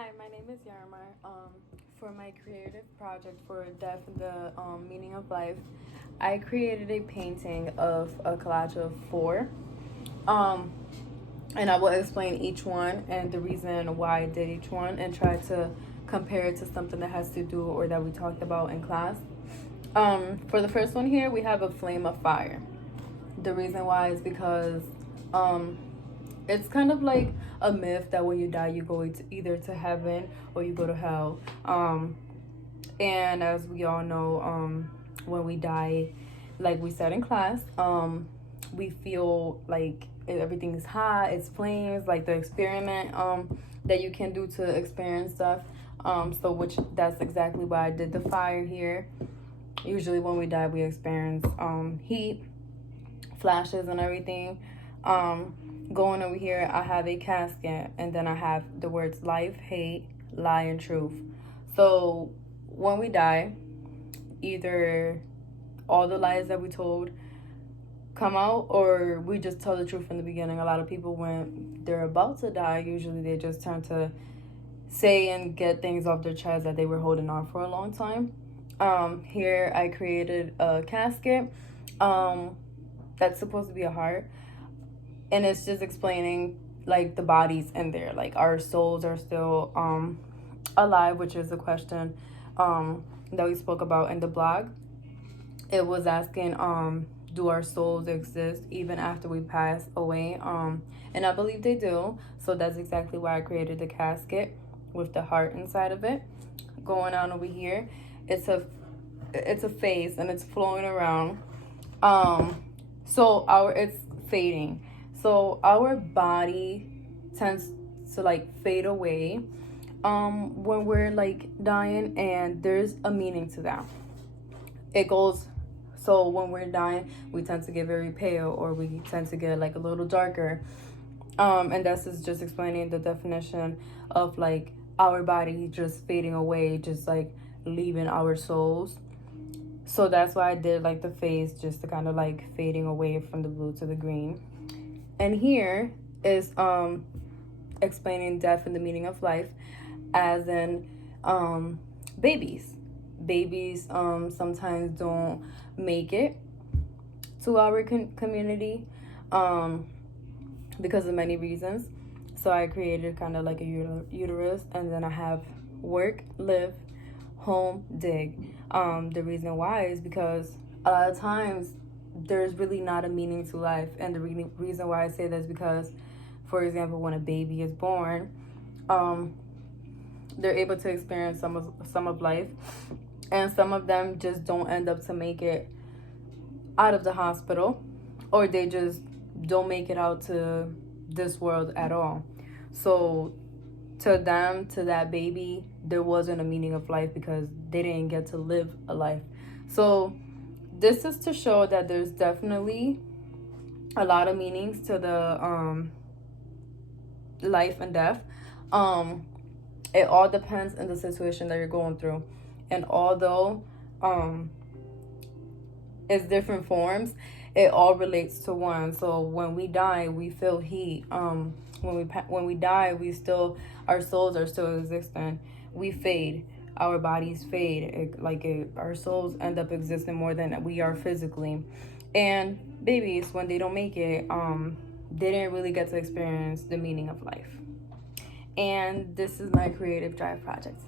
Hi, my name is Yarmar. For my creative project for Death and the Meaning of Life, I created a painting of a collage of four. Um, and I will explain each one and the reason why I did each one and try to compare it to something that has to do or that we talked about in class. For the first one here, we have a flame of fire. The reason why is because um, it's kind of like a myth that when you die, you go either to heaven or you go to hell. And as we all know, when we die, like we said in class, we feel like everything is hot, it's flames, like the experiment that you can do to experience stuff. So which that's exactly why I did the fire here. Usually when we die, we experience heat, flashes, and everything. Going over here, I have a casket, and then I have the words life, hate, lie, and truth. So when we die, either all the lies that we told come out, or we just tell the truth from the beginning. A lot of people, when they're about to die, usually they just tend to say and get things off their chest that they were holding on for a long time. Here I created a casket that's supposed to be a heart, and it's just explaining like the bodies in there, like our souls are still alive, which is a question that we spoke about in the blog. It was asking do our souls exist even after we pass away, and I believe they do. So that's exactly why I created the casket with the heart inside of it. Going on over here, it's a face and it's flowing around. So it's fading. So our body tends to like fade away when we're like dying, and there's a meaning to that. It goes, so when we're dying, we tend to get very pale, or we tend to get like a little darker. And that's just explaining the definition of like our body just fading away, just like leaving our souls. So that's why I did like the face, just to kind of like fading away from the blue to the green. And here is explaining death and the meaning of life, as in babies. Babies sometimes don't make it to our community because of many reasons. So I created kind of like a uterus, and then I have work, live, home, dig. The reason why is because a lot of times there's really not a meaning to life, and the reason why I say that is because, for example, when a baby is born, they're able to experience some of life, and some of them just don't end up to make it out of the hospital, or they just don't make it out to this world at all. So to them, to that baby, there wasn't a meaning of life because they didn't get to live a life. So this is to show that there's definitely a lot of meanings to the life and death. It all depends on the situation that you're going through, and although it's different forms, it all relates to one. So when we die, we feel heat. When we die, our souls are still existing. We fade. Our bodies fade. Our souls end up existing more than we are physically. And babies, when they don't make it, they didn't really get to experience the meaning of life. And this is my creative drive project.